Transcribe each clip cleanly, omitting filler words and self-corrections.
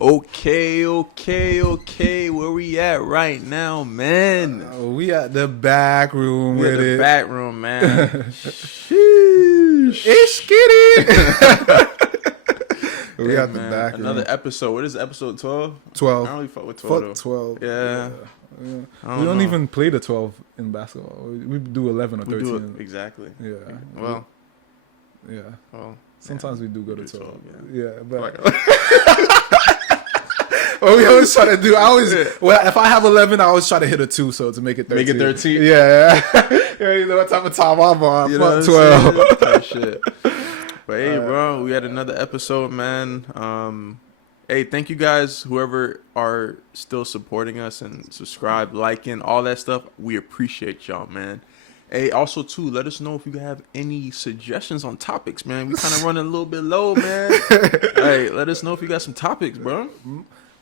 Okay. Where we at right now, man? We at the back room We at with the it. back room, man. Ish kitty. We Hey, at the man, back room. another episode. What is it, episode 12? 12. I don't really fuck with 12. Fuck 12. Yeah. We don't even play the 12 in basketball. We do 11 or 13. We do it exactly. Yeah. Well. Yeah. Well. Sometimes we do go to 12. Yeah, but Like, what we always try to do, if I have 11, I always try to hit a 2, so to make it 13. Make it 13? Yeah. Yeah, you know what type of time I'm on. you know Fuck what I'm 12. saying? Shit. But hey, bro, we had another episode, man. Hey, thank you guys, whoever are still supporting us and subscribe, liking, all that stuff. We appreciate y'all, man. Hey, also too, let us know if you have any suggestions on topics, man. We kind of running a little bit low, man. Hey, let us know if you got some topics, bro.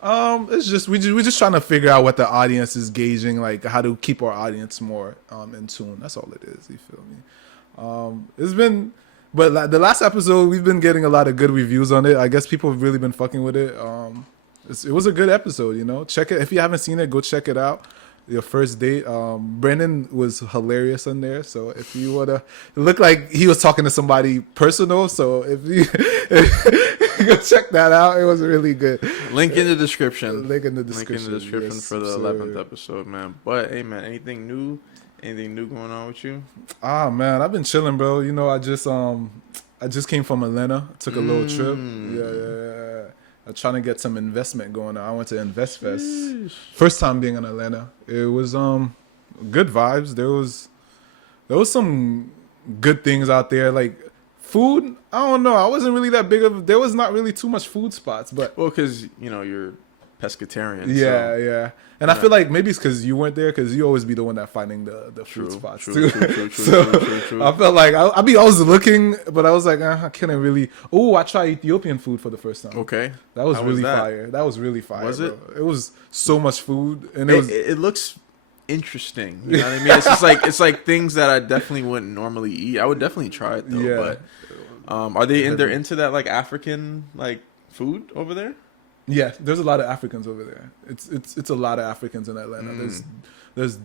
It's just we're just trying to figure out what the audience is gauging, like how to keep our audience more in tune. That's all it is. You feel me? It's been, but the last episode we've been getting a lot of good reviews on it. I guess people have really been fucking with it. It was a good episode. You know, check it if you haven't seen it. Go check it out. Your first date. Brendan was hilarious on there. So if you wanna, it looked like he was talking to somebody personal. So if you go check that out, it was really good. Link in the description. Link in the description. Link in the description Yes, for the sir. 11th episode, man. But hey, man, anything new? Anything new going on with you? Ah man, I've been chilling, bro. You know, I just came from Atlanta. Took a little trip. Yeah. I'm trying to get some investment going on. I went to Invest Fest. First time being in Atlanta. It was good vibes. There was some good things out there. Like food, I don't know. I wasn't really that big of. There was not really too much food spots, but Well, because you're pescatarian. yeah, so. yeah. And I feel like maybe it's because you weren't there, because you always be the one that finding the food spots too. True. I felt like I was looking, but I was like, I couldn't really. Oh, I tried Ethiopian food for the first time. Okay, that was How really that? fire. That was really fire. Was it? Bro. It was so much food, and It looks interesting. You know what I mean? It's just like things that I definitely wouldn't normally eat. I would definitely try it though. Yeah. But are they they're into that like African like food over there? Yeah, there's a lot of Africans over there. It's a lot of Africans in Atlanta. There's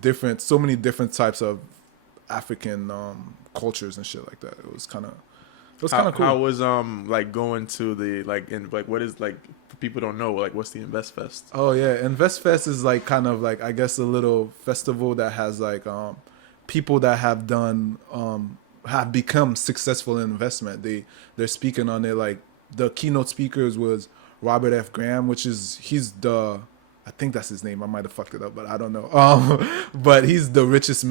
so many different types of African cultures and shit like that. It was kind of cool. How was like going to the what is like for people who don't know, like what's the Invest Fest? Oh yeah, Invest Fest is like kind of like, I guess, a little festival that has like people that have done have become successful in investment. They're speaking on it. Like the keynote speakers was Robert F. Graham, I think that's his name. I might have fucked it up, but I don't know. But he's the richest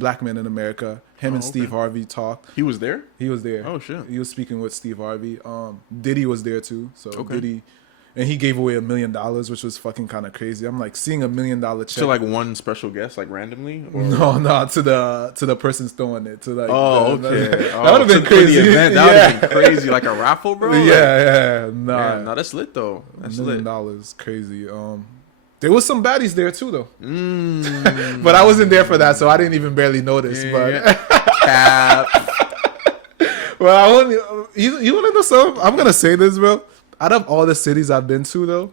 black man in America. Him and Steve Harvey talked. He was there? He was there. Oh shit. He was speaking with Steve Harvey. Diddy was there too. So Okay. Diddy, and he gave away $1 million, which was fucking kind of crazy. I'm like seeing $1 million check. To like one special guest, like randomly? Or? No, to the person's throwing it. To like. Okay. That would have been crazy. The event, that would have been crazy, like a raffle, bro. Yeah. Man, no, that's lit though. That's $1 lit. million, crazy. There was some baddies there too, though. But I wasn't there for that, so I didn't even barely notice. Cap. Well, you want to know something? I'm gonna say this, bro. Out of all the cities I've been to, though,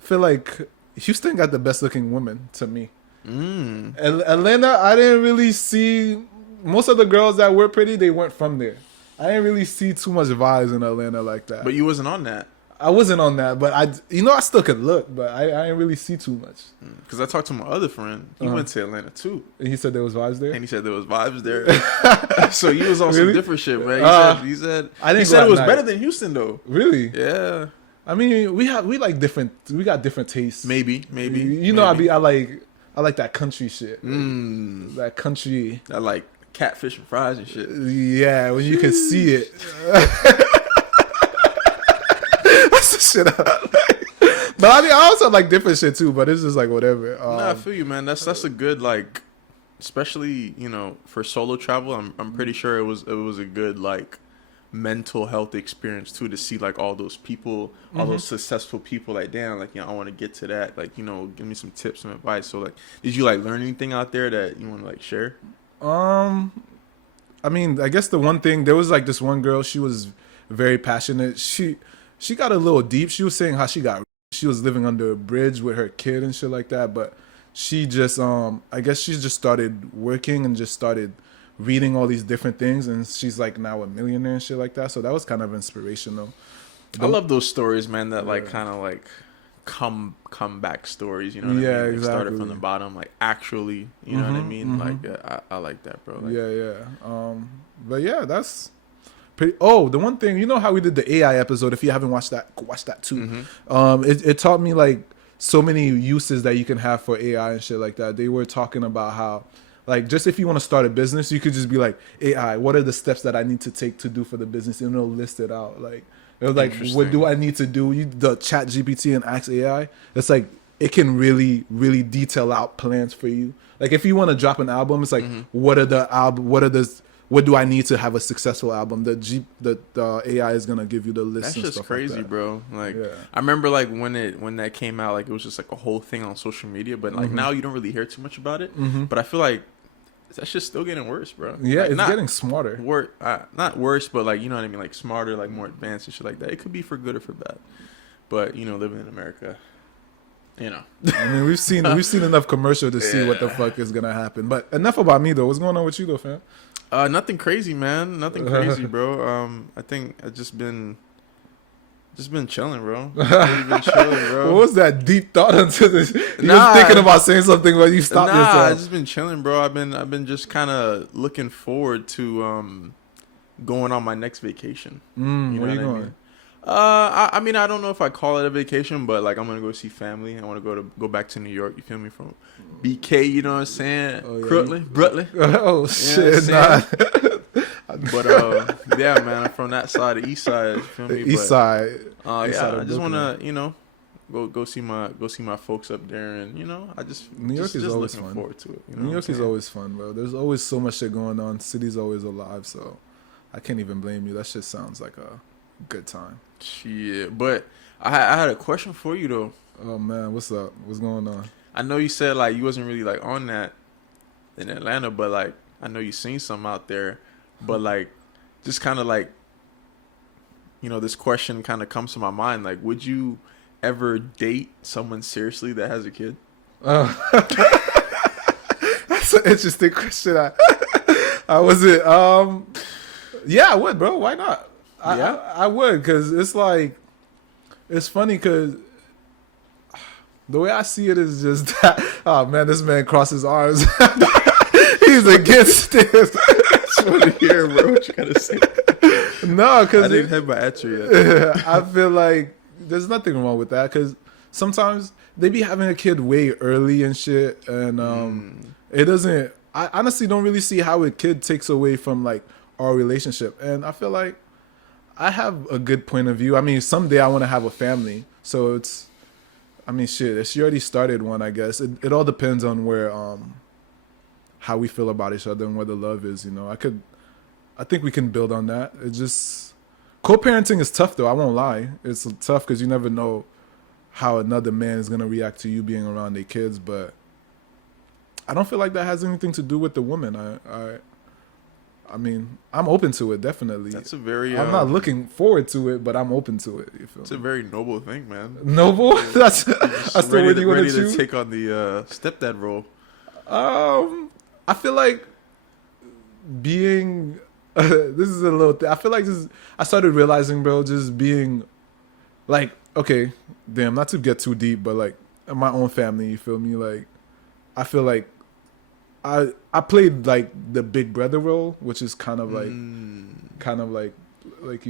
I feel like Houston got the best looking women to me. Atlanta, I didn't really see most of the girls that were pretty. They weren't from there. I didn't really see too much vibes in Atlanta like that. But you wasn't on that. I wasn't on that, but I still could look, but I didn't really see too much. Because I talked to my other friend. He went to Atlanta too. And he said there was vibes there? And he said there was vibes there. So you was on some Really? different shit, man. He said I didn't he go said at it was night. better than Houston though. Really? Yeah. I mean, we got different tastes. Maybe. I like that country shit. That country. I like catfish and fries and shit. Yeah, when you can see it. That's the shit I like. No, I mean, I also like different shit too, but it's just like whatever. Nah, I feel you, man. That's a good like, especially for solo travel. I'm pretty sure it was a good like mental health experience too, to see like all those people, all those successful people. Like damn, like I want to get to that. Like give me some tips, some advice. So like, did you like learn anything out there that you want to like share? I mean, I guess the one thing, there was like this one girl. She was very passionate. She got a little deep. She was saying how she was living under a bridge with her kid and shit like that, but she just I guess she just started working and just started reading all these different things, and she's like now a millionaire and shit like that. So that was kind of inspirational. I love those stories, man, that like kind of like comeback stories, you know what I mean? Like, exactly. started from the bottom, like actually, you know what I mean? Like I like that, bro. Like, But yeah, that's pretty. Oh, the one thing, you know how we did the AI episode? If you haven't watched that, go watch that too. It taught me like so many uses that you can have for AI and shit like that. They were talking about how, like, just if you want to start a business, you could just be like, AI, what are the steps that I need to take to do for the business? And it'll list it out. Like, it was like, what do I need to do? The chat GPT and ask AI. It's like, it can really, really detail out plans for you. Like, if you want to drop an album, it's like, what do I need to have a successful album? The AI is gonna give you the list. That's and just stuff crazy, like that. bro. Like, I remember like when that came out, like it was just like a whole thing on social media. But like now you don't really hear too much about it. But I feel like that shit's still getting worse, bro. Yeah, like, it's getting smarter. Not worse, but like, you know what I mean, like smarter, like more advanced and shit like that. It could be for good or for bad. But you know, living in America, you know. I mean, we've seen enough commercial to see what the fuck is gonna happen. But enough about me though. What's going on with you though, fam? Nothing crazy, man. Nothing crazy, bro. I think I just been chilling, bro. Really been chilling, bro. What was that deep thought into this? You was thinking about saying something, but you stopped yourself. I just been chilling, bro. I've been just kind of looking forward to going on my next vacation. You know where you going? I mean, I don't know if I call it a vacation, but like I'm gonna go see family. I want to go back to New York. You feel me? From BK, you know what I'm saying? Oh, yeah. Brooklyn. Oh shit, nah. But yeah, man, I'm from that side, the east side. You feel me? East side. Yeah, I just wanna, you know, go see my folks up there, and you know, New York is always looking fun. forward to it. You know New York is always fun, bro. There's always so much shit going on. City's always alive, so I can't even blame you. That shit sounds like a good time. Shit, but I had a question for you though. Oh man, what's up? What's going on? I know you said like you wasn't really like on that in Atlanta, but like I know you seen some out there, but like just kind of like, you know, this question kind of comes to my mind, like, would you ever date someone seriously that has a kid? That's an interesting question. I was it. Yeah, I would, bro. Why not? I would, because it's like, it's funny because the way I see it is just that, oh man, this man crossed his arms. He's against this. Just want to hear, bro, what you gotta say. No, because I didn't have my answer yet. I feel like there's nothing wrong with that, because sometimes they be having a kid way early and shit, and it doesn't. I honestly don't really see how a kid takes away from like our relationship, and I feel like I have a good point of view. I mean, someday I want to have a family, so it's. I mean, shit. She already started one, I guess. It all depends on where, how we feel about each other and where the love is. You know, I think we can build on that. It just co-parenting is tough, though. I won't lie. It's tough because you never know how another man is gonna react to you being around their kids. But I don't feel like that has anything to do with the woman. I mean, I'm open to it, definitely. That's a very. I'm not looking forward to it, but I'm open to it. You feel It's me? a very noble thing, man. Noble? That's the word you want to choose? To take on the stepdad role. I feel like being. This is a little thing. I feel like I started realizing, bro, just being like, okay, damn, not to get too deep, but like in my own family, you feel me? Like, I feel like I played like the big brother role, which is kind of like you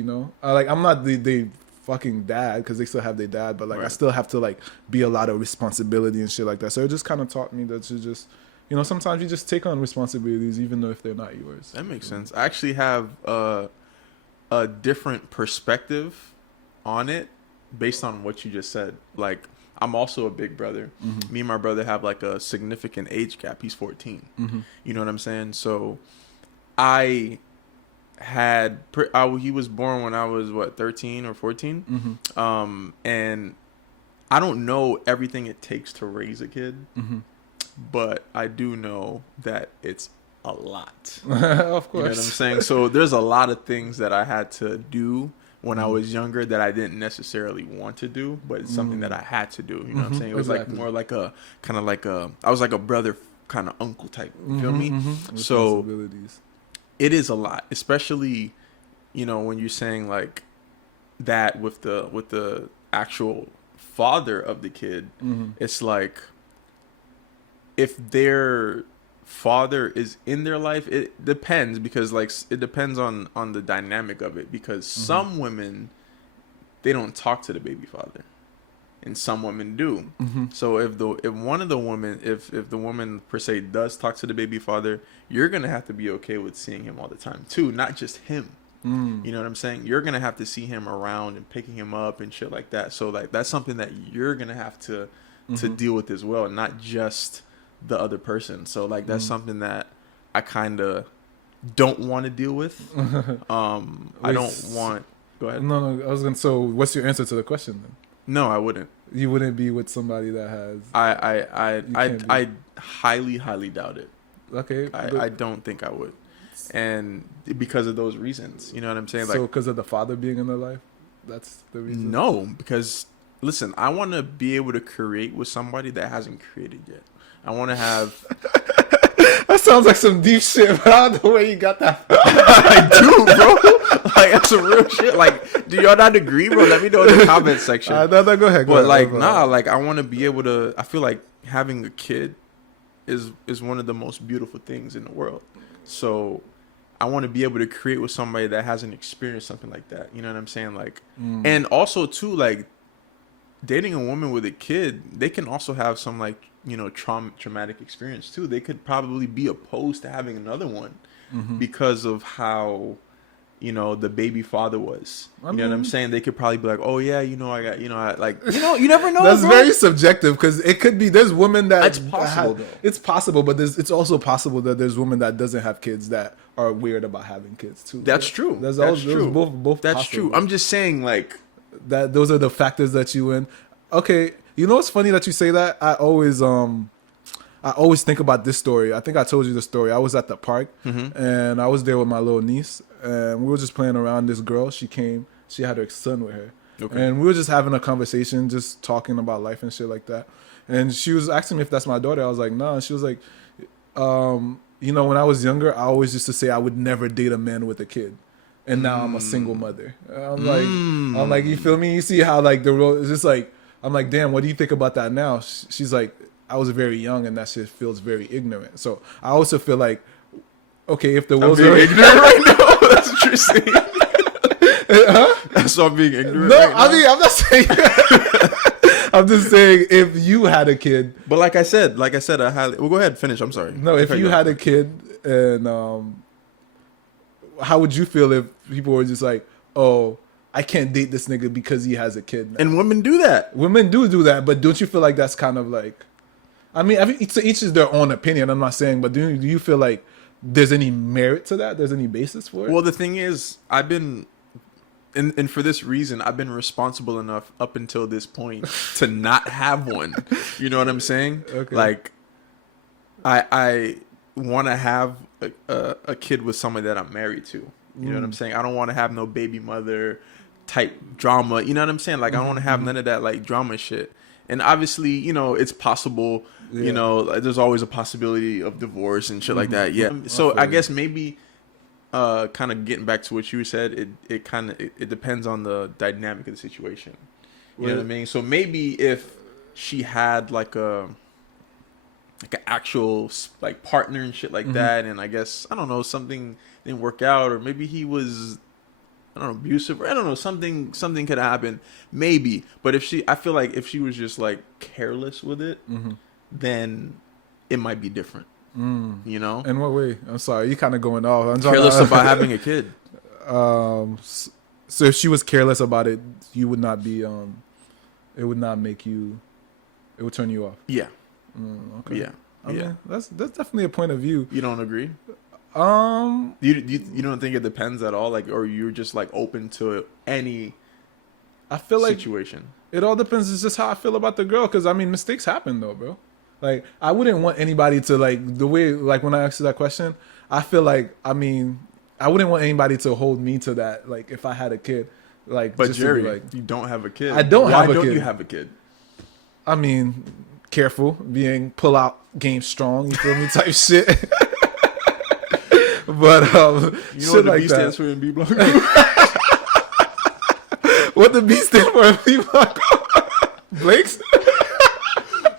know, I'm not the fucking dad, because they still have their dad, but like right. I still have to like be a lot of responsibility and shit like that. So it just kind of taught me that you just, you know, sometimes you just take on responsibilities even though if they're not yours. That makes sense. I actually have a different perspective on it based on what you just said. Like, I'm also a big brother. Mm-hmm. Me and my brother have like a significant age gap. He's 14. Mm-hmm. You know what I'm saying? So he was born when I was 13 or 14. Mm-hmm. And I don't know everything it takes to raise a kid, mm-hmm. but I do know that it's a lot. Of course. You know what I'm saying? So there's a lot of things that I had to do when I was younger that I didn't necessarily want to do, but it's something that I had to do. You know what I'm saying? It was like more like a kind of like I was like a brother kind of uncle type. You feel me? So it is a lot, especially, you know, when you're saying like that with the actual father of the kid. It's like if their father is in their life, it depends, because like it depends on the dynamic of it, because some women, they don't talk to the baby father and some women do. So if one of the women, if the woman per se does talk to the baby father, you're gonna have to be okay with seeing him all the time too, not just him. You know what I'm saying? You're gonna have to see him around and picking him up and shit like that. So like that's something that you're gonna have to deal with as well, not just the other person. So like that's something that I kind of don't want to deal with. I don't want. Go ahead. No. I was gonna. So what's your answer to the question then? No, I wouldn't. You wouldn't be with somebody that has. I highly doubt it. Okay. I don't think I would. And because of those reasons, you know what I'm saying? Like, so because of the father being in their life, that's the reason. No, because listen, I want to be able to create with somebody that hasn't created yet. I want to have. That sounds like some deep shit, but I don't know where you got that from. I do, bro. Like that's some real shit. Like, do y'all not agree, bro? Let me know in the comment section. No, go ahead. But like, nah, like I want to be able to. I feel like having a kid is one of the most beautiful things in the world. So I want to be able to create with somebody that hasn't experienced something like that. You know what I'm saying? Like, and also too, like dating a woman with a kid, they can also have some like, you know, traumatic experience too. They could probably be opposed to having another one because of how, you know, the baby father was. You know what I'm saying? They could probably be like, oh yeah, you know, I got, you know, I like, you know, you never know. That's bro. very subjective, because it could be, there's women that It's possible though. It's possible, but it's also possible that there's women that doesn't have kids that are weird about having kids too. That's true. That's true. Both That's possible. true. I'm just saying, like, that those are the factors that you in. Okay, you know what's funny that you say that? I always think about this story. I think I told you the story. I was at the park and I was there with my little niece, and we were just playing around. This girl, she came, she had her son with her. Okay. And we were just having a conversation, just talking about life and shit like that. And she was asking me if that's my daughter. I was like, no. And she was like, you know, when I was younger, I always used to say I would never date a man with a kid. And now I'm a single mother. I'm like, you feel me? You see how like the role is just like, I'm like, damn, what do you think about that now? She's like, I was very young and that shit feels very ignorant. So I also feel like, okay, if the world's very ignorant right now, that's what you're saying. So I'm being ignorant. No, right now? I mean, I'm not saying. I'm just saying if you had a kid. But like I said, I highly. Well, go ahead, finish. I'm sorry. No, if you had a kid, and how would you feel if people were just like, oh, I can't date this nigga because he has a kid now? And women do that. Women do that, but don't you feel like that's kind of like, I mean, each is their own opinion. I'm not saying, but do you feel like there's any merit to that? There's any basis for it? Well, the thing is, I've been, and for this reason, I've been responsible enough up until this point to not have one. You know what I'm saying? Okay. Like, I want to have a kid with someone that I'm married to. You know what I'm saying? I don't want to have no baby mother type drama. You know what I'm saying? Like, I don't want to have none of that like drama shit. And obviously, you know, it's possible. Yeah. You know, like, there's always a possibility of divorce and shit like that. Yeah. So I guess maybe, kind of getting back to what you said, it depends on the dynamic of the situation. You know what I mean? So maybe if she had like an actual like partner and shit like that, and I guess, I don't know, something didn't work out, or maybe he was, I don't know, abusive, or I don't know, something could happen, maybe. But I feel like if she was just like careless with it, then it might be different. You know? In what way? I'm sorry, you kind of going off. I'm careless about having a kid. So if she was careless about it, you would not be. It would not make you. It would turn you off. Yeah. Okay. Yeah. I mean, that's definitely a point of view. You don't agree? You don't think it depends at all, like, or you're just like open to any I feel like situation? It all depends. It's just how I feel about the girl, because I mean, mistakes happen though, bro. Like, I wouldn't want anybody to, like, the way, like, when I asked you that question, I feel like, I mean, I wouldn't want anybody to hold me to that, like, if I had a kid. Like, But just Jerry, to be like, you don't have a kid. I don't have a Why don't kid. you have a kid? I mean, careful, being pull out game strong. You feel me? Type shit. But You know shit what the like B that. stands for in B block? What the B stand for? Blake's.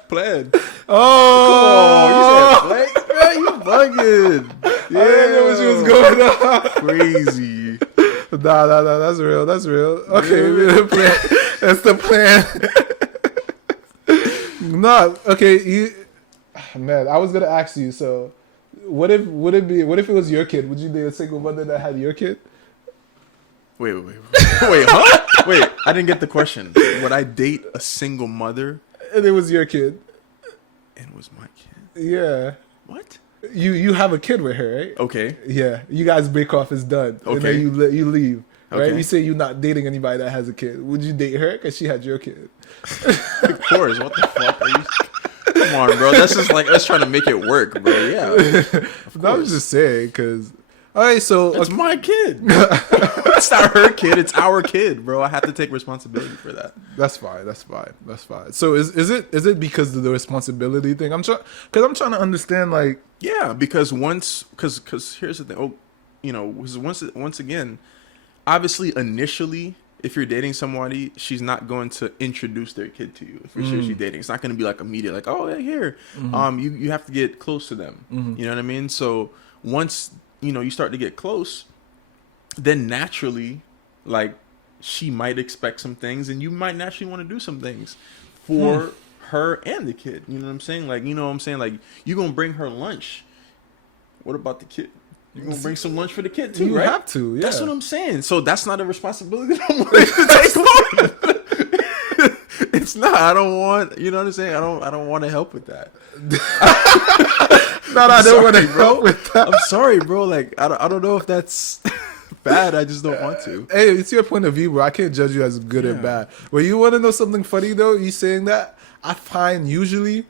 Plan. Oh, You said Blake? Man, you bugging. Yeah. I didn't know what you was going on. Crazy. Nah, that's real. That's real. Okay, Yeah. the plan. That's the plan. Nah, okay. Man, I was gonna ask you. So, what if it was your kid? Would you date a single mother that had your kid? Wait, huh? Wait, I didn't get the question. Would I date a single mother And it was your kid. and it was my kid? Yeah. What? You have a kid with her, right? Okay. Yeah. You guys break off. It's done. And Okay. then you leave. Right? Okay. You say you're not dating anybody that has a kid. Would you date her because she had your kid? Of course. What the fuck are you? Come on, bro. That's just like us trying to make it work, bro. Yeah. No, I was just saying because. All right, so It's my kid. It's not her kid. It's our kid, bro. I have to take responsibility for that. That's fine. So is it because of the responsibility thing? I'm trying to understand, like, Yeah, because here's the thing. Oh, once again, obviously initially, if you're dating somebody, she's not going to introduce their kid to you. If you're seriously dating, it's not going to be like immediate, like, oh yeah, here. You have to get close to them. You know what I mean? So once you start to get close, then naturally, like, she might expect some things, and you might naturally want to do some things for her and the kid. You know what I'm saying? Like, like, you gonna bring her lunch. What about the kid? You gonna bring some lunch for the kid too, you right? have to. Yeah, That's what I'm saying. So that's not a responsibility that I'm willing to take on. It's not. I don't want. You know what I'm saying? I don't want to help with that. I don't want to help with that. I'm sorry, bro. Like, I don't know if that's bad. I just don't want to. Hey, it's your point of view, bro. I can't judge you as good or bad. Well, you want to know something funny though? You saying that? I find usually,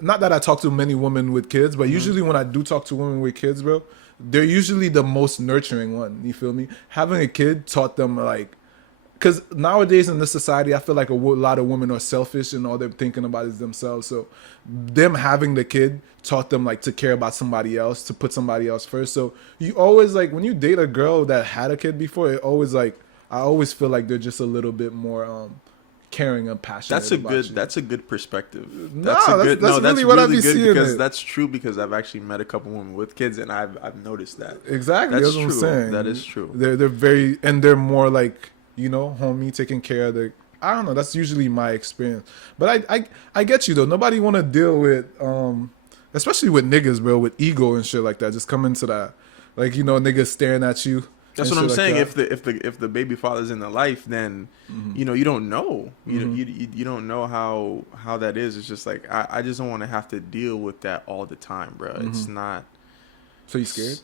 not that I talk to many women with kids, but usually when I do talk to women with kids, bro, they're usually the most nurturing one. You feel me? Having a kid taught them, like, because nowadays in this society, I feel like a lot of women are selfish and all they're thinking about is themselves. So them having the kid taught them, like, to care about somebody else, to put somebody else first. So you always, like, when you date a girl that had a kid before, it always, like, I always feel like they're just a little bit more caring and passionate. That's a good perspective. That's really what I be seeing because it. that's true, because I've actually met a couple women with kids and I've noticed that. Exactly. That's That's what I'm true. saying. That is true. They're very, and they're more like, homie, taking care of the. I don't know. That's usually my experience. But I get you though. Nobody want to deal with, especially with niggas, bro, with ego and shit like that. Just come into that, like, niggas staring at you. That's and what I'm shit saying. like that. If the baby father's in the life, then you don't know. You don't know how that is. It's just like I just don't want to have to deal with that all the time, bro. It's not. So you scared?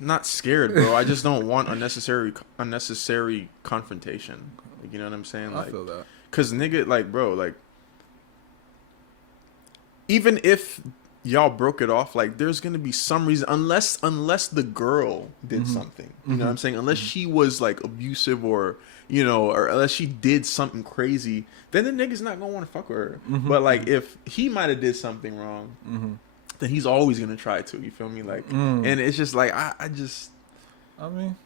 Not scared, bro. I just don't want unnecessary confrontation. Like, you know what I'm saying? Like, I feel that. Cause nigga, like, bro, like, even if y'all broke it off, like, there's gonna be some reason, unless the girl did something. You know what I'm saying? Unless she was like abusive or or unless she did something crazy, then the nigga's not gonna want to fuck with her. But like, if he might have did something wrong, then he's always gonna try to. You feel me? Like, and it's just like I mean,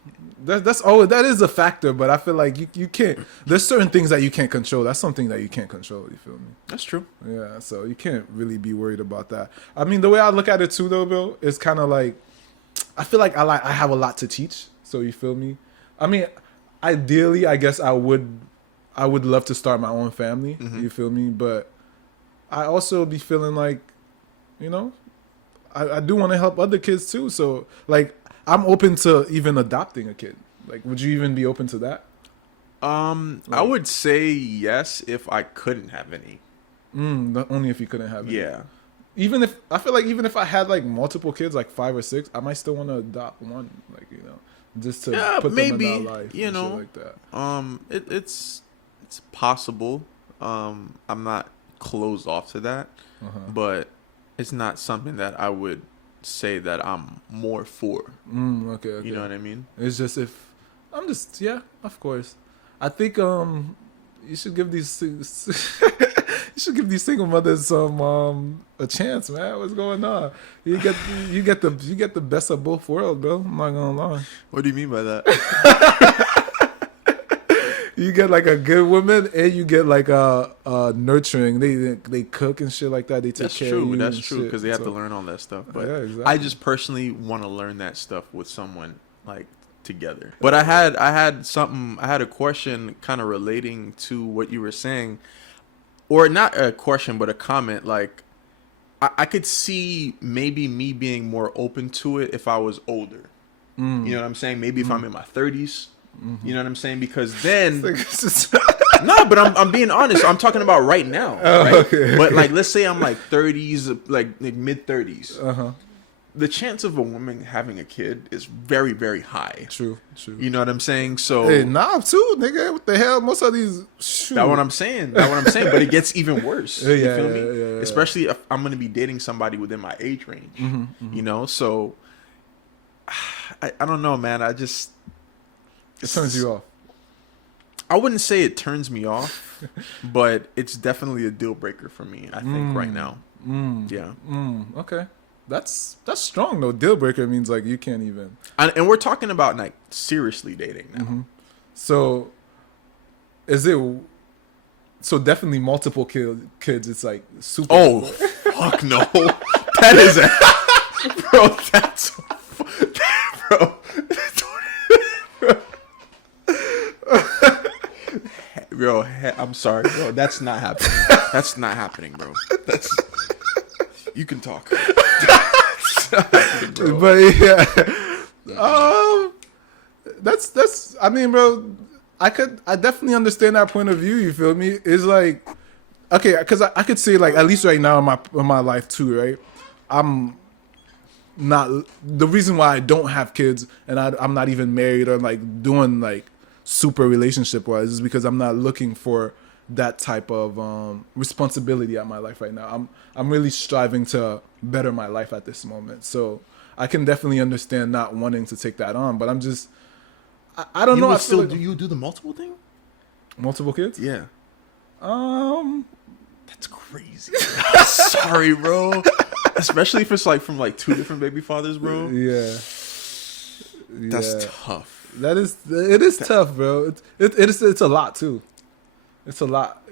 that is a factor, but I feel like you can't. There's certain things that you can't control. That's something that you can't control. You feel me? That's true. Yeah, so you can't really be worried about that. I mean, the way I look at it too, though, Bill, is kind of like, I feel like I have a lot to teach. So you feel me? I mean, ideally, I guess I would love to start my own family. You feel me? But I also be feeling like, I do want to help other kids too. So like, I'm open to even adopting a kid. Like, would you even be open to that? I would say yes if I couldn't have any. Only if you couldn't have any. Yeah. Even if I had like multiple kids, like 5 or 6, I might still want to adopt one. Like, just to put them in our life. Shit like that. It's possible. I'm not closed off to that, but it's not something that I would say that I'm more for. Okay. You know what I mean? It's just of course. I think you should give these you should give these single mothers some a chance, man. What's going on? You get the best of both worlds, bro. I'm not gonna lie. What do you mean by that? You get like a good woman, and you get like a nurturing. They cook and shit like that. They take care of you. That's true because they have to learn all that stuff. But yeah, exactly. I just personally want to learn that stuff with someone like together. But I had a question kind of relating to what you were saying, or not a question, but a comment. Like I could see maybe me being more open to it if I was older. You know what I'm saying? Maybe if I'm in my 30s. You know what I'm saying? Because then no, but I'm being honest. I'm talking about right now. Right? Okay. But like, let's say I'm like 30s, like mid 30s. The chance of a woman having a kid is very, very high. True. You know what I'm saying? So hey, nah, too, nigga. What the hell? Most of these. Shoot. That's what I'm saying. But it gets even worse. You feel me? Yeah. Especially if I'm gonna be dating somebody within my age range. You know, so I don't know, man. It turns you off. I wouldn't say it turns me off, but it's definitely a deal breaker for me, I think, right now. Yeah. Okay. That's strong, though. Deal breaker means, like, you can't even... And we're talking about, like, seriously dating now. So, is it... So, definitely multiple kids, it's, like, super... Oh, fuck no. That is a... Bro, that's... Bro... Bro, I'm sorry, bro. That's not happening. That's not happening, bro. You can talk. That's not happening, bro. But yeah, that's. I mean, bro, I definitely understand that point of view. You feel me? It's like, okay, because I could say like at least right now in my life too, right? I'm not the reason why I don't have kids and I'm not even married or like doing like super relationship wise is because I'm not looking for that type of responsibility at my life right now. I'm really striving to better my life at this moment. So I can definitely understand not wanting to take that on, but I'm just I don't know. I still do you do the multiple thing? Multiple kids? Yeah. That's crazy. Sorry, bro. Especially if it's like from like two different baby fathers, bro. Yeah. That's tough. It is tough, bro. It's a lot too. It's a lot,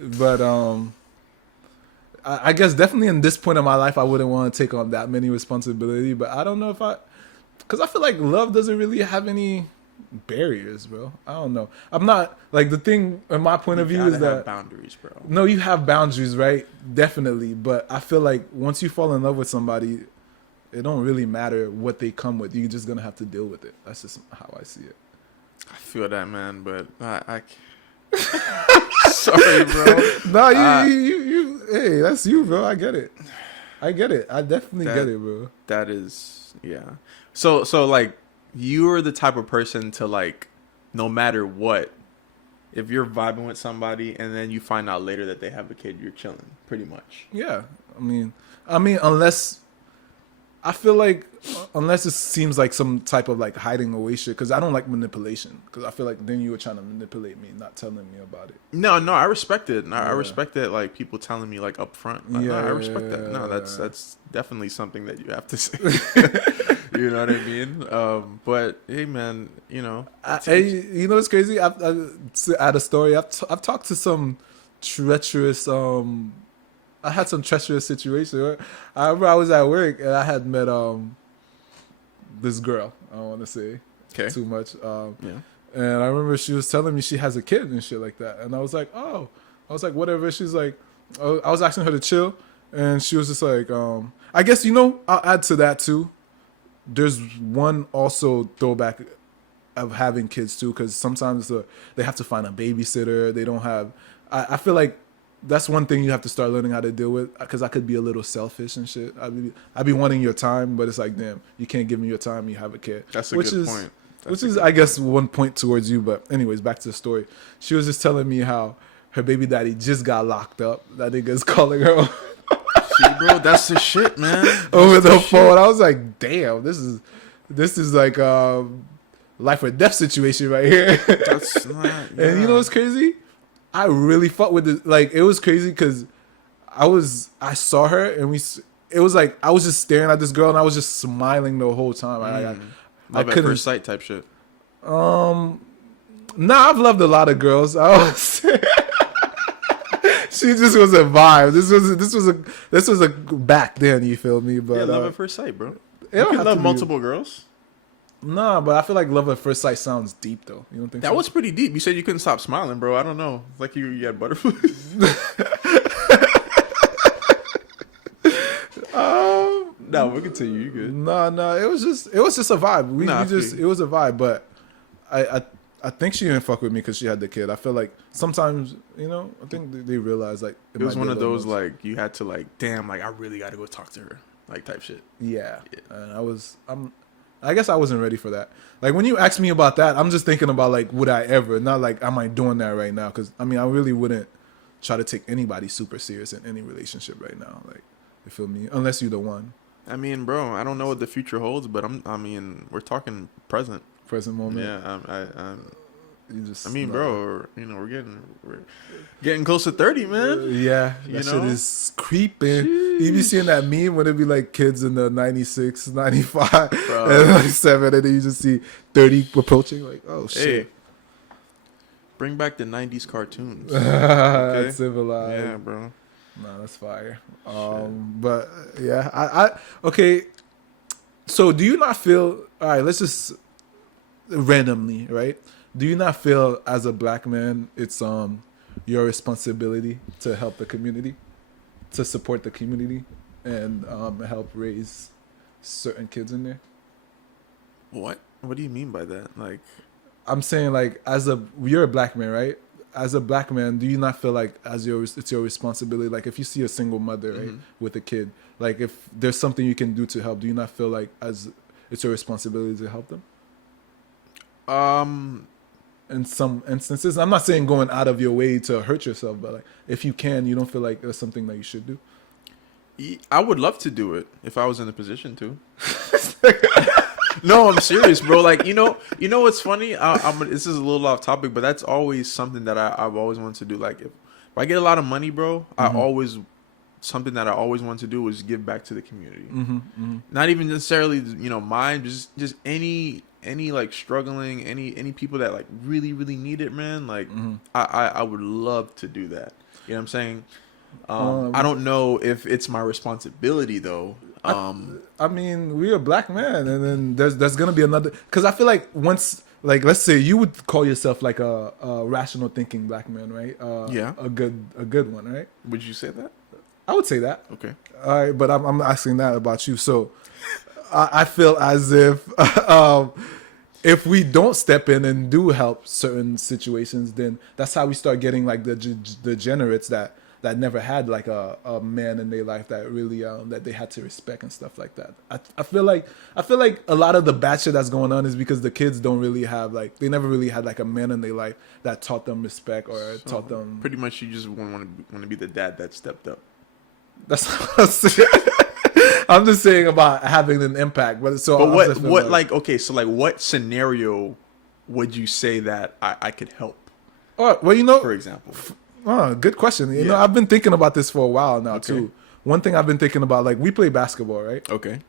but I guess definitely in this point of my life, I wouldn't want to take on that many responsibility. But I don't know because I feel like love doesn't really have any barriers, bro. I don't know. I'm not like the thing in my point of view is that boundaries, bro. No, you have boundaries, right? Definitely, but I feel like once you fall in love with somebody, it don't really matter what they come with. You're just gonna have to deal with it. That's just how I see it. I feel that, man, but I sorry, bro. No, you. Hey, that's you, bro. I get it. I definitely get it, bro. That is, yeah. So like, you're the type of person to like, no matter what, if you're vibing with somebody and then you find out later that they have a kid, you're chilling, pretty much. Yeah, I mean, unless. I feel like unless it seems like some type of like hiding away shit, because I don't like manipulation. Because I feel like then you were trying to manipulate me, not telling me about it. No, I respect it. I respect that, like people telling me like up front. Like, I respect that. No, that's definitely something that you have to say. You know what I mean? But hey, man, you know. You know what's crazy? To add a story, I've talked to some treacherous. I had some treacherous situation. Right? I remember I was at work and I had met this girl. I don't want to say too much. And I remember she was telling me she has a kid and shit like that. And I was like, oh. I was like, whatever. She's like, I was asking her to chill. And she was just like, I guess, I'll add to that too. There's one also throwback of having kids too. Because sometimes they have to find a babysitter. They don't have... I feel like that's one thing you have to start learning how to deal with, because I could be a little selfish and shit. I'd be wanting your time, but it's like, damn, you can't give me your time. You have a kid. That's a good point. Which is, I guess, one point towards you. But anyways, back to the story. She was just telling me how her baby daddy just got locked up. That nigga's calling her. See, bro, that's the shit, man. Over the phone. I was like, damn, this is like life or death situation right here. That's not. Yeah. And you know what's crazy? I really fucked with it. Like, it was crazy because I saw her and it was like I was just staring at this girl and I was just smiling the whole time. Love at first sight type shit. Nah, I've loved a lot of girls. She just was a vibe. This was a back then. You feel me? But Yeah, love at first sight, bro. it You don't can have love to be- multiple girls. Nah, but I feel like love at first sight sounds deep though. You don't think That so? was pretty deep. You said you couldn't stop smiling, bro. I don't know. It's like you had butterflies. No, we'll continue. You good? No, it was just a vibe. It was a vibe, but I think she didn't fuck with me because she had the kid. I feel like sometimes, you know, I think they realize like It was might be one a of little those much. like you had to like, damn, like I really got to go talk to her, like type shit. Yeah. And I guess I wasn't ready for that. Like when you ask me about that, I'm just thinking about like, would I ever? Not like, am I doing that right now? Because I mean, I really wouldn't try to take anybody super serious in any relationship right now. Like, you feel me? Unless you're the one. I mean, bro, I don't know what the future holds, but I mean, we're talking present. Present moment. Yeah, You just. I mean, bro, you know, we're getting close to 30, man. Yeah, You that know? shit is creeping. You be seeing that meme when it be like kids in the 96, 95, Bro. and 97, and then you just see 30 approaching. Like, oh Hey, shit. bring back the 90s cartoons. Civilized. Yeah, bro. No, that's fire. But yeah, I okay. So do you not feel? All right, let's just randomly, right? Do you not feel as a black man it's your responsibility to help the community, to support the community, and help raise certain kids in there? What? What do you mean by that? Like, I'm saying like you're a black man, right? As a black man, do you not feel like it's your responsibility? Like if you see a single mother, right, with a kid, like if there's something you can do to help, do you not feel like as it's your responsibility to help them? In some instances, I'm not saying going out of your way to hurt yourself, but like if you can, you don't feel like there's something that you should do. I would love to do it if I was in a position to. No, I'm serious, bro. Like, you know what's funny? This is a little off topic, but that's always something that I've always wanted to do. Like, if I get a lot of money, bro, something that I always wanted to do was give back to the community. Not even necessarily, mine, just any like struggling, any people that like really, really need it, man. Like, I would love to do that. You know what I'm saying? I don't know if it's my responsibility though. I mean, we're a black man, and then there's gonna be another. Because I feel like once, like, let's say you would call yourself like a rational thinking black man, right? Yeah. A good one, right? Would you say that? I would say that. Okay. All right, but I'm asking that about you. So I feel as if if we don't step in and do help certain situations, then that's how we start getting like the degenerates that never had like a man in their life that really that they had to respect and stuff like that. I feel like a lot of the bad shit that's going on is because the kids don't really have like, they never really had like a man in their life that taught them respect or taught them. Pretty much, you just want to be the dad that stepped up. That's what I'm saying. I'm just saying about having an impact. But what like okay, so like what scenario would you say that I could help? Oh, well, For example. Oh, good question. You know, I've been thinking about this for a while now too. One thing I've been thinking about, like, we play basketball, right? Okay.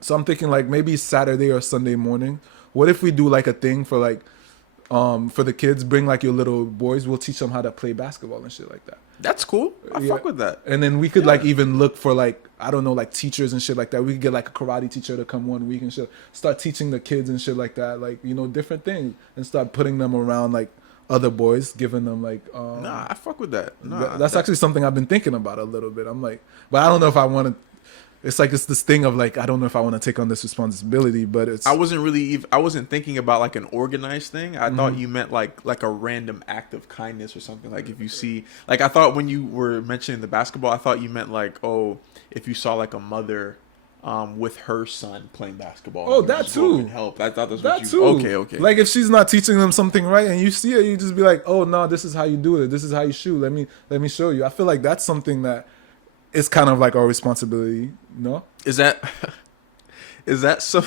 So I'm thinking like maybe Saturday or Sunday morning. What if we do like a thing for like for the kids, bring like your little boys, we'll teach them how to play basketball and shit like that. That's cool. I fuck with that. And then we could like even look for like, I don't know, like teachers and shit like that. We could get like a karate teacher to come 1 week and shit. Start teaching the kids and shit like that. Like, different things, and start putting them around like other boys, giving them like Nah, I fuck with that. Nah, that's actually something I've been thinking about a little bit. I'm like, but I don't know if I want to. It's like it's this thing of like, I don't know if I want to take on this responsibility, but it's. I wasn't thinking about like an organized thing. I thought you meant like a random act of kindness or something. Like if you see, like I thought when you were mentioning the basketball, I thought you meant like, oh, if you saw like a mother with her son playing basketball. Oh, that too. And help. I thought that's that what too. you. Okay. Like if she's not teaching them something right, and you see it, you just be like, "Oh no, this is how you do it. This is how you shoot. Let me show you." I feel like that's something that is kind of like our responsibility. No, Is that so?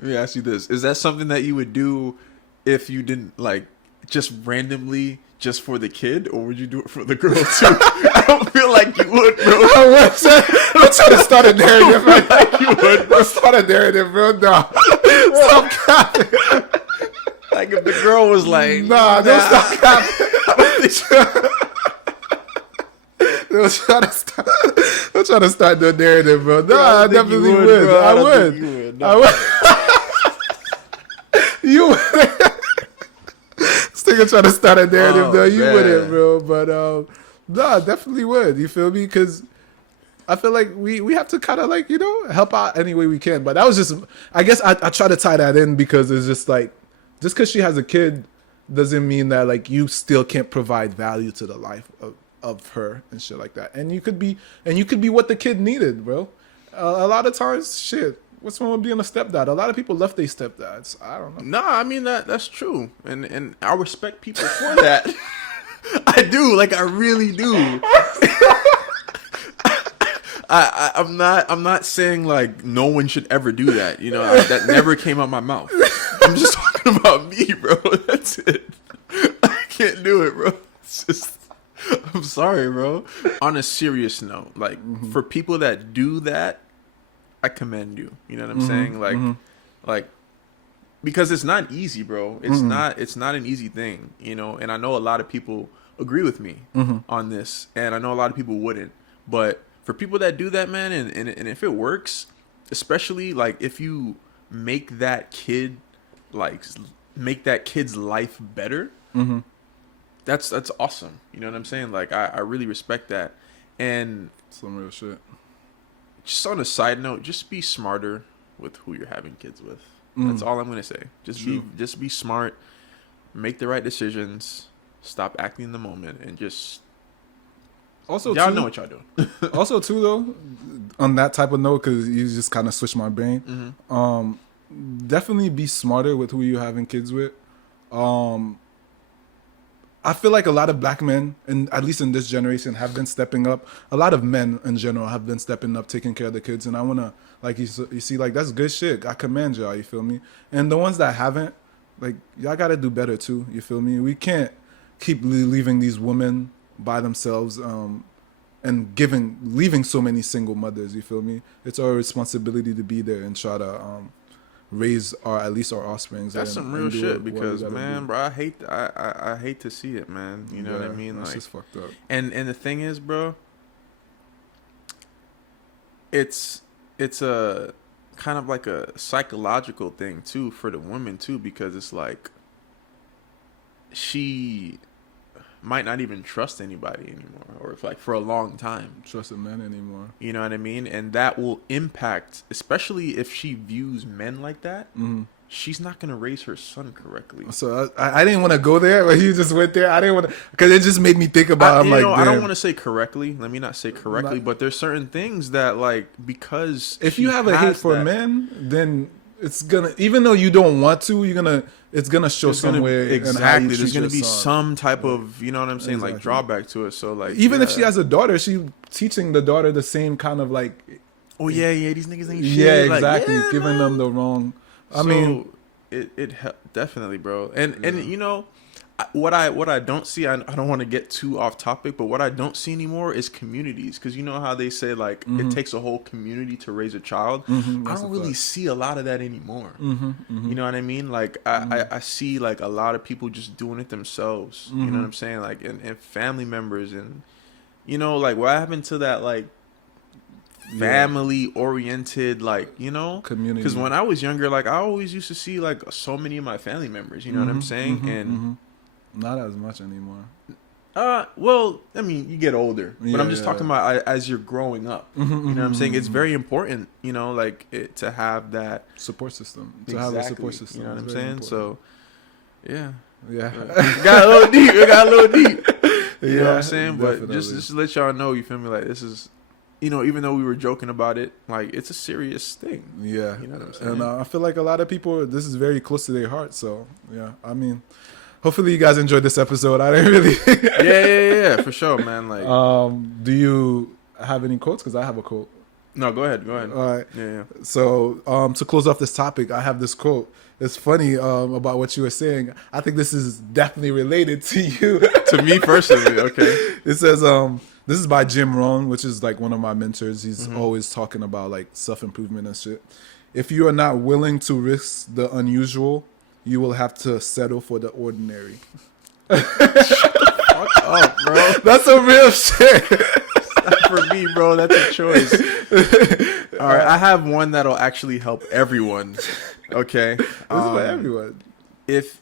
Let me ask you this: is that something that you would do if you didn't like just randomly? Just for the kid, or would you do it for the girl too? I don't feel like you would, bro. Let's try to start a narrative. Like you would. Let's start a narrative, bro. No. Stop capping. Like if the girl was like, nah. Don't stop capping. Don't try to start the narrative, bro. No, I definitely would. Bro. I would. You would. No. I would. You would. This nigga trying to start a narrative, though. You wouldn't, bro. But no, I definitely would. You feel me? Because I feel like we have to kind of like, help out any way we can. But that was just, I guess I try to tie that in because it's just like, just because she has a kid doesn't mean that like you still can't provide value to the life of her and shit like that. And you could be what the kid needed, bro. A lot of times, shit. What's wrong with being a stepdad? A lot of people left their stepdads. I don't know. Nah, I mean that's true, and I respect people for that. I do, like I really do. I'm not saying like no one should ever do that. That never came out my mouth. I'm just talking about me, bro. That's it. I can't do it, bro. It's just. I'm sorry, bro. On a serious note, like for people that do that, I commend you. You know what I'm saying? Like, because it's not easy, bro. It's not an easy thing, and I know a lot of people agree with me on this, and I know a lot of people wouldn't. But for people that do that, man, and if it works, especially like if you make that kid's life better, that's awesome. You know what I'm saying? Like I really respect that. And some real shit. Just on a side note, just be smarter with who you're having kids with. That's all I'm gonna say. Just be smart, make the right decisions, stop acting in the moment, and just also y'all know what y'all doing. Also too though, on that type of note, because you just kind of switched my brain. Definitely be smarter with who you're having kids with. I feel like a lot of black men, and at least in this generation, have been stepping up. A lot of men in general have been stepping up, taking care of the kids. And I want to, like, you see, like, that's good shit. I commend y'all, you feel me? And the ones that haven't, like, y'all got to do better too, you feel me? We can't keep leaving these women by themselves and leaving so many single mothers, you feel me? It's our responsibility to be there and try to raise at least our offspring. That's some real shit because, man, bro, I hate to see it, man. You know what I mean? That's like, just fucked up. And the thing is, bro, it's a kind of like a psychological thing too for the woman too, because it's like she might not even trust anybody anymore, or like for a long time trust a man anymore. You know what I mean? And that will impact, especially if she views men like that. She's not gonna raise her son correctly. So I didn't want to go there, but you just went there. I didn't want to, because it just made me think about. I don't want to say correctly. Let me not say correctly, but there's certain things that, like, because if you have a hate for men, then it's gonna, even though you don't want to, it's gonna show somewhere. Exactly, there's gonna be some type of, you know what I'm saying, like drawback to it. So like, even if she has a daughter, she teaching the daughter the same kind of like. Oh yeah, these niggas ain't shit. Yeah, exactly, like, giving them the wrong. I mean, it definitely, bro. And you know, what I don't see, I don't want to get too off topic, but what I don't see anymore is communities, because you know how they say like it takes a whole community to raise a child. I don't really see a lot of that anymore. You know what I mean? Like I see like a lot of people just doing it themselves. You know what I'm saying? Like and family members, and you know, like what happened to that like family oriented, like, you know, community? Because when I was younger, like I always used to see like so many of my family members, you know what I'm saying? And not as much anymore. Well, I mean, you get older, but I'm just talking about as you're growing up. You know what I'm saying? It's very important, you know, like to have that support system. To have a support system. You know what I'm saying? Important. So, yeah. It got a little deep. It got a little deep. You know what I'm saying? Definitely. But just to let y'all know, you feel me? Like this is, you know, even though we were joking about it, like it's a serious thing. Yeah. You know what I'm saying? And I feel like a lot of people, this is very close to their heart. So, yeah, I mean, hopefully you guys enjoyed this episode. I didn't really. yeah, for sure, man. Like, do you have any quotes? Because I have a quote. No, go ahead. Go ahead. All right. Yeah. So to close off this topic, I have this quote. It's funny about what you were saying. I think this is definitely related to you. To me personally, okay. It says, this is by Jim Rohn, which is like one of my mentors. He's always talking about like self-improvement and shit. If you are not willing to risk the unusual, you will have to settle for the ordinary. Fuck up, bro. That's some real shit. Not for me, bro. That's a choice. All right, I have one that'll actually help everyone. Okay. This is for everyone. If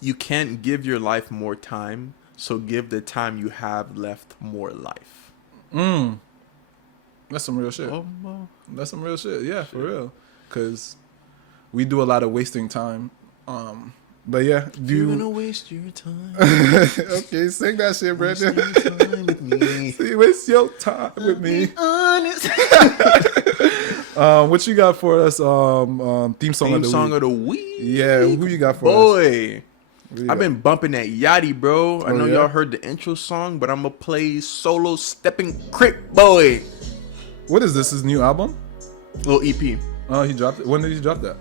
you can't give your life more time, so give the time you have left more life. That's some real shit. That's some real shit. Yeah, for real. Because we do a lot of wasting time. But yeah, You're gonna waste your time. Okay, sing that shit, Brandon. Waste your time with me. Waste your time with me. Honest. What you got for us? Theme song of the week. Yeah, who you got for us? Boy. Who you I've got? been bumping that Yachty, bro. I know yeah? y'all heard the intro song, but I'm gonna play Solo Stepping Crick Boy. What is this? His new album? Little EP. Oh, he dropped it. When did he drop that?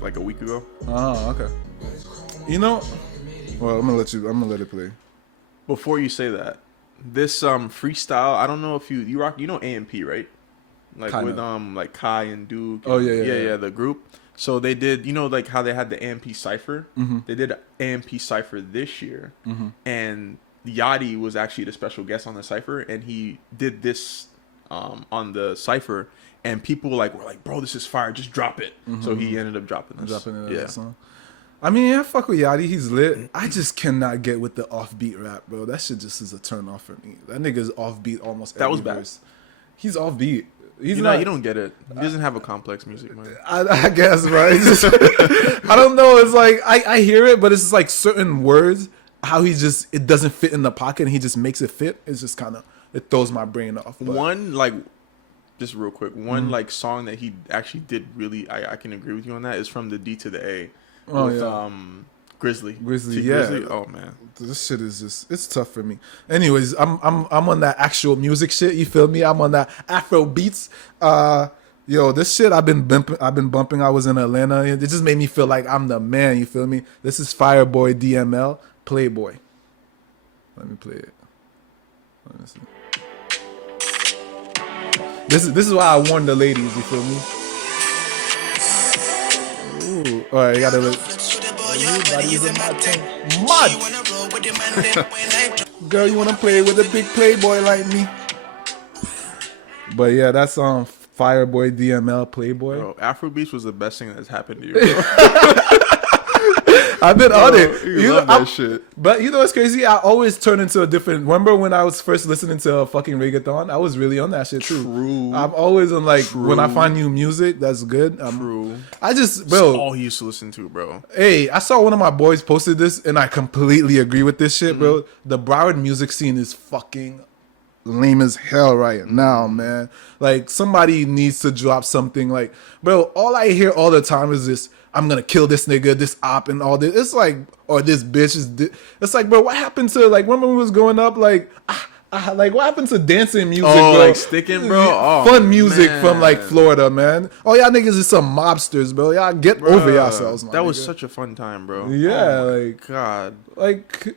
Like a week ago. Oh, okay. You know, well, I'm gonna let it play. Before you say that, this freestyle, I don't know if you rock, you know AMP, right? Like Kinda. with like Kai and Duke. Oh, yeah. The group. So they did, you know, like how they had the AMP Cypher. They did an AMP Cypher this year, and Yachty was actually the special guest on the Cypher, and he did this on the Cypher, and people were like, bro, this is fire, just drop it. So he ended up dropping this. That song. I mean, I fuck with Yachty. He's lit. I just cannot get with the offbeat rap, bro. That shit just is a turn off for me. That nigga's offbeat almost every That was bad. verse. He's offbeat. He's You not. know, you don't get it. He doesn't have a complex music, man. I guess, right? I don't know. It's like I hear it, but it's just like certain words. How it doesn't fit in the pocket, and he just makes it fit. It's just kind of it throws my brain off. But. One just real quick, like song that he actually did really, I can agree with you on that, is from the D to the A with Grizzly. Yeah. Oh man, this shit is just it's tough for me. Anyways, I'm on that actual music shit. You feel me? I'm on that Afro beats. Yo, this shit I've been bumping. I was in Atlanta. It just made me feel like I'm the man. You feel me? This is Fireboy DML Playboy. Let me play it. Let me see. This is why I warned the ladies. You feel me? Ooh, all right, you gotta look. Girl, you wanna play with a big playboy like me? But yeah, that's Fireboy DML Playboy. bro, Afrobeats was the best thing that's happened to you, bro. I've been on it. You love that shit. But you know what's crazy? I always turn into a different. Remember when I was first listening to fucking reggaeton? I was really on that shit too. True. I'm always on when I find new music that's good. True. I just That's bro. all he used to listen to, bro. Hey, I saw one of my boys posted this, and I completely agree with this shit, bro. The Broward music scene is fucking lame as hell right now, man. Like somebody needs to drop something. Like, bro, all I hear all the time is this. I'm gonna kill this nigga, this op, and all this. It's like, or this bitch is. It's like, bro, what happened to remember when we was growing up? Like what happened to dancing music? Oh, bro? like sticking, bro. Oh, Fun music man. from like Florida, man. Oh, y'all niggas is some mobsters, bro. Y'all get over yourselves, man. That was such a fun time, bro. Yeah, Oh my like God. like.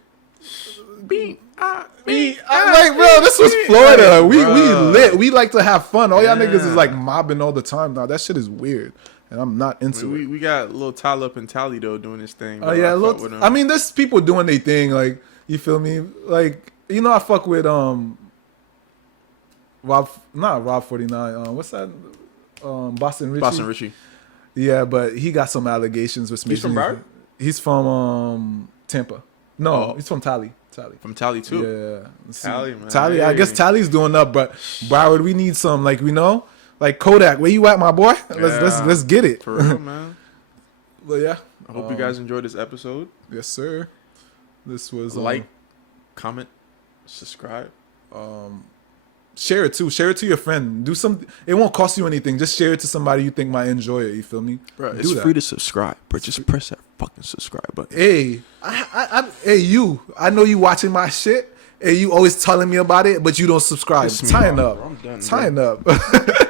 Me, I'm like, bro, this was Florida. We bruh. lit. We like to have fun. All y'all niggas is Yeah. like mobbing all the time now. That shit is weird, and I'm not into it. We got little Tyler up and Tally though doing his thing. Oh bro. yeah, I fuck look. with him. I mean, there's people doing their thing. Like, you feel me? Like, you know, I fuck with Rob 49. What's that? Boston Richie. Yeah, but he got some allegations with. He's from Broward? He's from Tampa. No, Oh. he's from Tally. From Tally too. Yeah, Tally, man. Tally. I Hey. guess Tally's doing up, but Broward, we need some like Kodak. Where you at, my boy? Let's get it. For real, man. But yeah, I hope you guys enjoyed this episode. yes, sir. This was Like, comment, subscribe. Share it too. Share it to your friend. Do something. It won't cost you anything. Just share it to somebody you think might enjoy it. You feel me? Bro, Do it's that. free to subscribe, bro. Just press that fucking subscribe button. Hey, hey, you. I know you watching my shit. and you always telling me about it, but you don't subscribe. Piss me Tighten off, up. bro. I'm done, Tighten up.